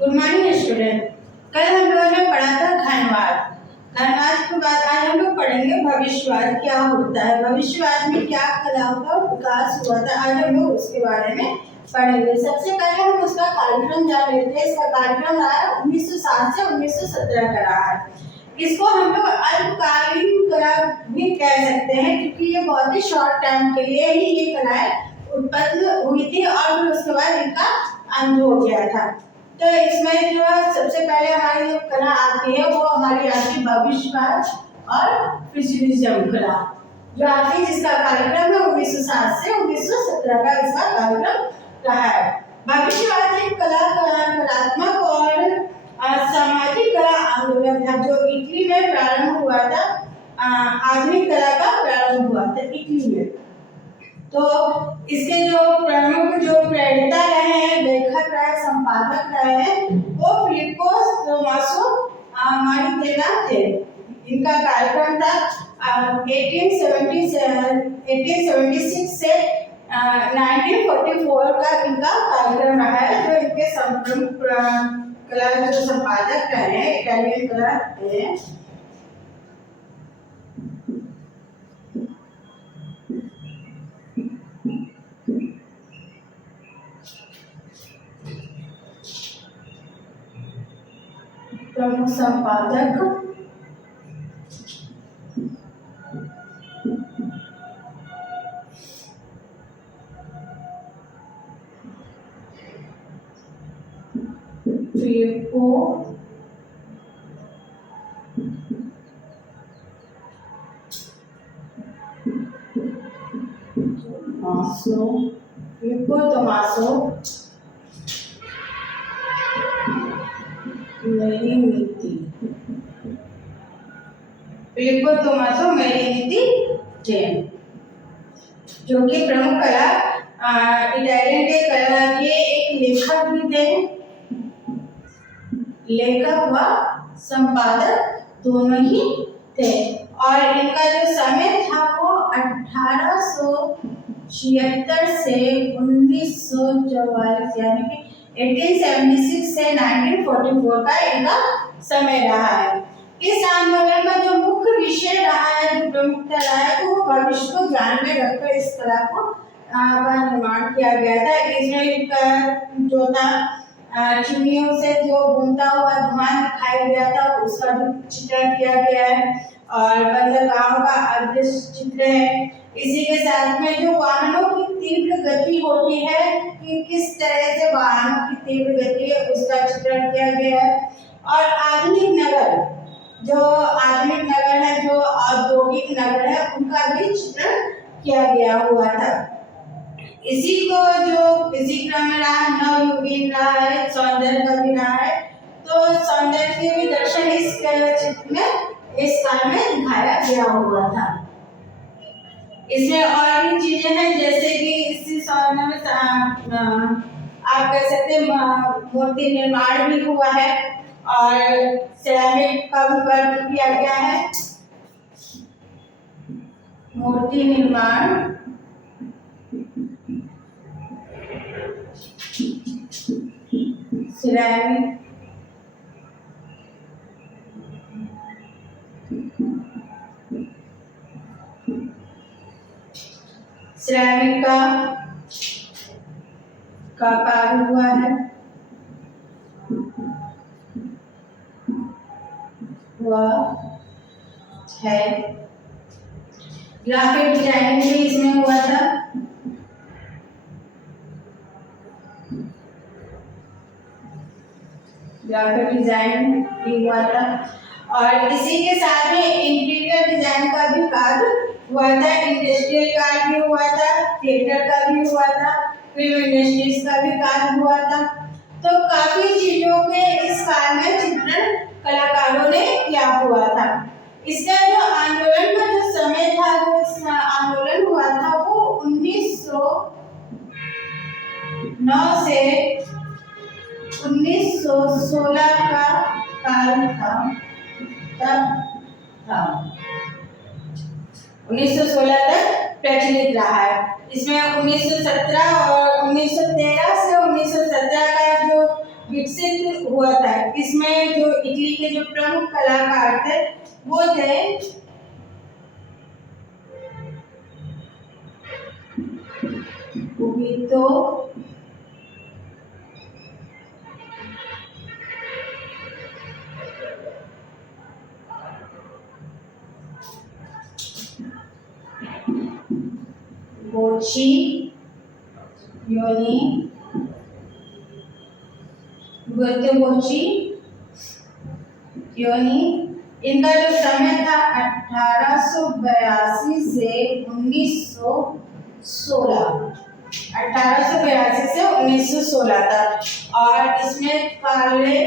Good morning student. कल हम लोगों ने पढ़ा था धनवाद। धनवाद के बाद आज हम लोग पढ़ेंगे भविष्यवाद क्या होता है, भविष्यवाद में क्या कलाओं का विकास हुआ था। आज हम लोग उसके बारे में पढ़ेंगे। सबसे पहले हम उसका कार्यक्रम जान लेते हैं। इसका कार्यक्रम रहा है 1960 से 1917 का रहा है। इसको हम लोग अल्पकालीन कला भी कह सकते हैं, क्योंकि ये बहुत ही शॉर्ट टाइम के लिए ही ये कलाएं उत्पन्न हुई थी और फिर उसके बाद इनका अंत हो गया था। तो इसमें जो सबसे पहले हमारी जो कला आती है वो हमारी आती है भविष्यवाद और फ्यूचरिज्म कला जो आती है, जिसका कार्यक्रम है 1960 से 1917 का इसका कार्यक्रम रहा है। भविष्यवाद एक कलात्मक और सामाजिक कला आंदोलन था जो इटली में प्रारंभ हुआ था। आधुनिक कला का प्रारंभ हुआ था इटली में। तो इसके जो प्रमुख जो प्रेरणा रहे हैं, लेखक रहे, संपादक रहे, वो फिलिप्पो टोमासो मारितेला थे। इनका कार्यक्रम था 1876 से 1944 का इनका कार्यक्रम रहा है। जो इनके प्रमुख कला जो संपादक रहे हैं इटालियन कला है। प्रमुख संपादक फिलिप्पो टोमासो मेरिनीती। फिलिप्पो टोमासो मेरिनीती थे, जो कि प्रमुख कला इटालियन के कला के एक लेखक भी थे। लेखक व संपादक दोनों ही थे और इनका जो समय था वो 1876 से 1944 यानी कि 1876 से 1944 का इनका समय रहा है। इस आंदोलन का जो मुख्य विषय रहा है, जो प्रमुखता रहा है, तो वो भविष्य को ध्यान में रखकर इस कला को का निर्माण किया गया था। इसमें जो था चिमनियों से जो घूमता हुआ धुआं दिखाई दिया था उसका भी चित्रण किया गया है और बंदरगाहों का अदृश्य चित्र है। इसी के साथ में जो वाहनों की तीव्र गति होती है कि किस तरह से वाहनों की तीव्र गति है उसका चित्रण किया गया है। और आधुनिक नगर जो है, जो औद्योगिक नगर है, उनका भी चित्रण किया गया हुआ था। इसी को जो इसी क्रम में रहा नवयुगीन रहा है, सौंदर्य का भी रहा है। तो सौंदर्य के भी दर्शन इस चित्र में इस काल में दिखाया गया हुआ था। इसमें और भी चीजें हैं, जैसे कि इसी सौंदर्य में आप कह सकते हैं मूर्ति निर्माण भी हुआ है और सिरेमिक का भी वर्क किया गया है। मूर्ति निर्माण, सिरेमिक, सिरेमिक का कार्य हुआ है। ग्राफिक डिजाइनिंग भी इसमें हुआ था। ग्राफिक डिजाइन भी हुआ था और इसी के साथ में इंटीरियर डिजाइन का भी कार्य हुआ था। इंडस्ट्रियल कार्य भी हुआ था, थिएटर का भी हुआ था, फिल्म इंडस्ट्रीज का भी कार्य हुआ था। तो काफी चीजों के इस काल में चित्रण कलाकारों ने किया हुआ था। इसका जो आंदोलन का जो समय था, जो आंदोलन हुआ था, वो 1909 से 1916 का काल था। तब था 1916 तक प्रचलित रहा है। इसमें 1917 और 1913 से 1917 का जो विकसित इसमें जो इटली के जो प्रमुख कलाकार थे वो थे उबितो बोची योनी बोची योनी। इनका जो समय था 1882 से 1916, 1882 से 1916 तक। और इसमें काले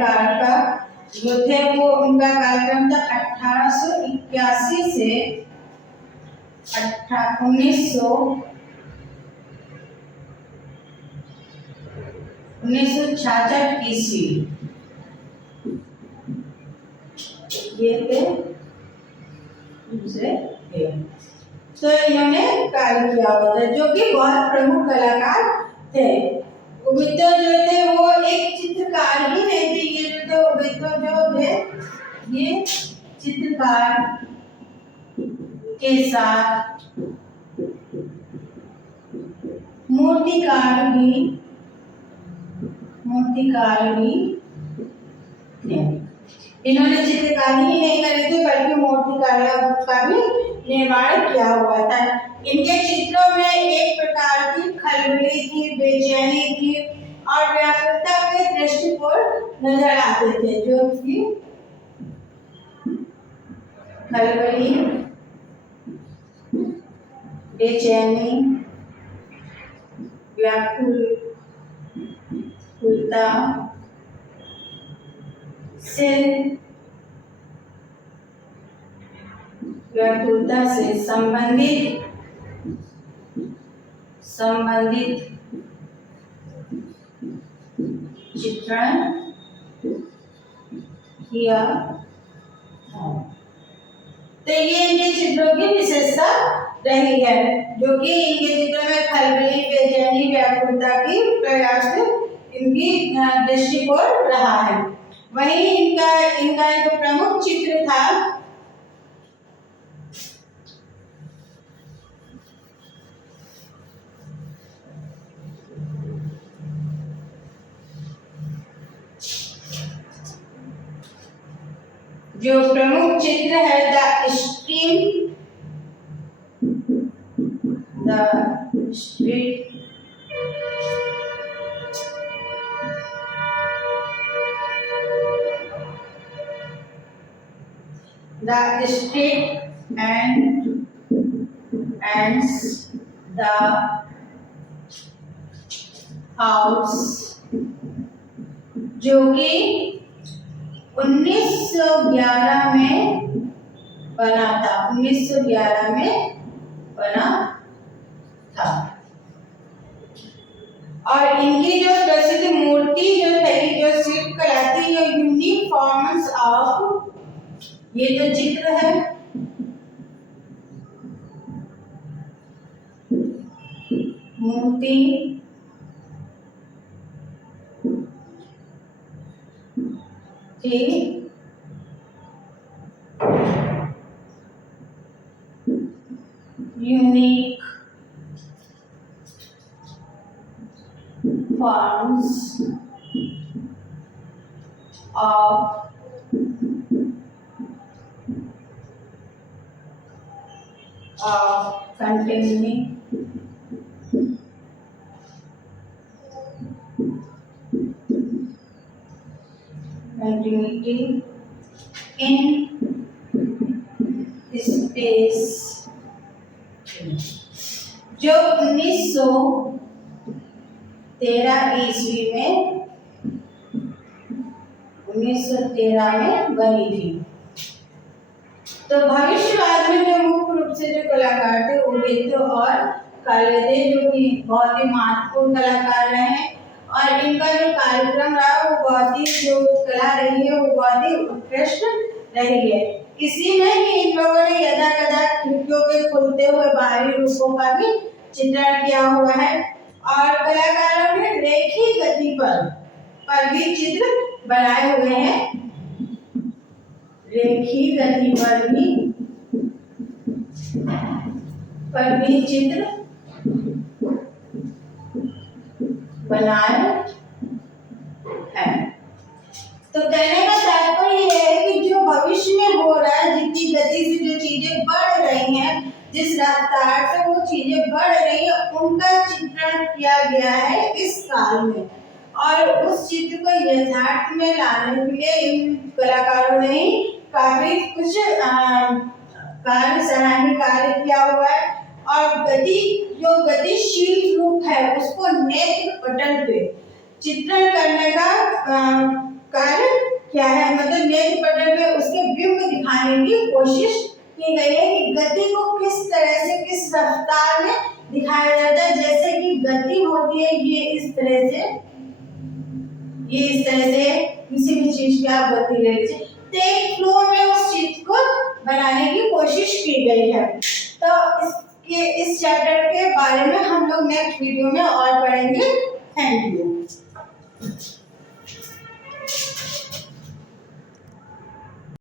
कार का जो थे वो उनका कार्यक्रम था 1881 से 1966 ईस्वी। ये थे दूसरे तो इन्होंने कार्य किया हुआ था, जो कि बहुत प्रमुख कलाकार थे। उबितो जो थे वो एक चित्रकार ही नहीं थे, ये जो थे उबितो जो थे ये चित्रकार के साथ मूर्तिकार भी थे। इन्होंने चित्रकारी ही नहीं करे थे बल्कि मूर्तिकार का भी निर्माण किया हुआ था। इनके चित्रों में एक प्रकार की खलबली थी, बेचैनी थी और व्याकुलता के दृष्टिकोण नजर आते थे, जो कि खलबली, बेचैनी, व्याकुलता से संबंधित चित्रण किया। तो ये इनके चित्रों की विशेषता रही है, जो कि इनके चित्रों में खलबली, बेचैनी, व्याकुलता की प्रयास इनकी दृष्टिकोण रहा है। वहीं इनका जो प्रमुख चित्र था जो प्रमुख चित्र है the street and the house, जो कि 1911 में बना था, 1911 में बना था। और इनकी जो प्रसिद्ध मूर्ति जो थी, जो शिल्पकला थी, जो यूनिक फॉर्म्स ऑफ, ये जो चित्र है मूर्ति की unique forms of continuity in space, जो 1913 ईस्वी में 1913 में बनी थी। तो भविष्यवाद में जो मुख्य रूप से जो कलाकार थे उबितो और कालेदे, जो कि बहुत ही महत्वपूर्ण कलाकार रहे हैं, और इनका जो कार्यक्रम रहा वो बहुत ही, जो कला रही है वो बहुत ही उत्कृष्ट रही है। इसी में ही इन लोगों ने यदाकदा खिड़कियों के खुलते हुए बाहरी रूपों का भी चित्रण किया हुआ है। और कलाकारों ने रेखीय गति पर भी चित्र बनाए हुए हैं। रेखीय गति पर भी चित्र बनाए हैं। तो कहने का तात्पर्य यह है कि जो भविष्य में हो रहा है, जितनी गति से जो चीजें बढ़ रही हैं, जिस रफ्तार से वो चीजें बढ़ रही है, उनका चित्रण किया गया है इस काल में। और उस चित्र को यथार्थ में लाने के लिए इन कलाकारों ने काफी कुछ सराहनीय कार्य किया हुआ है। और जो गतिशील रूप है उसको नेत्र पटल पे चित्रण करने का कार्य क्या है, मतलब नेत्र पटल पे उसके बिंब दिखाने की कोशिश की गई है कि गति को किस तरह से, किस रफ्तार में दिखाया जाता है। जैसे कि गति होती है ये इस तरह से किसी भी चीज की आप गति ले लीजिए, तो एक फ्लो में उस चीज को बनाने की कोशिश की गई है। तो इस चैप्टर के बारे में हम लोग नेक्स्ट वीडियो में और पढ़ेंगे। Thank you.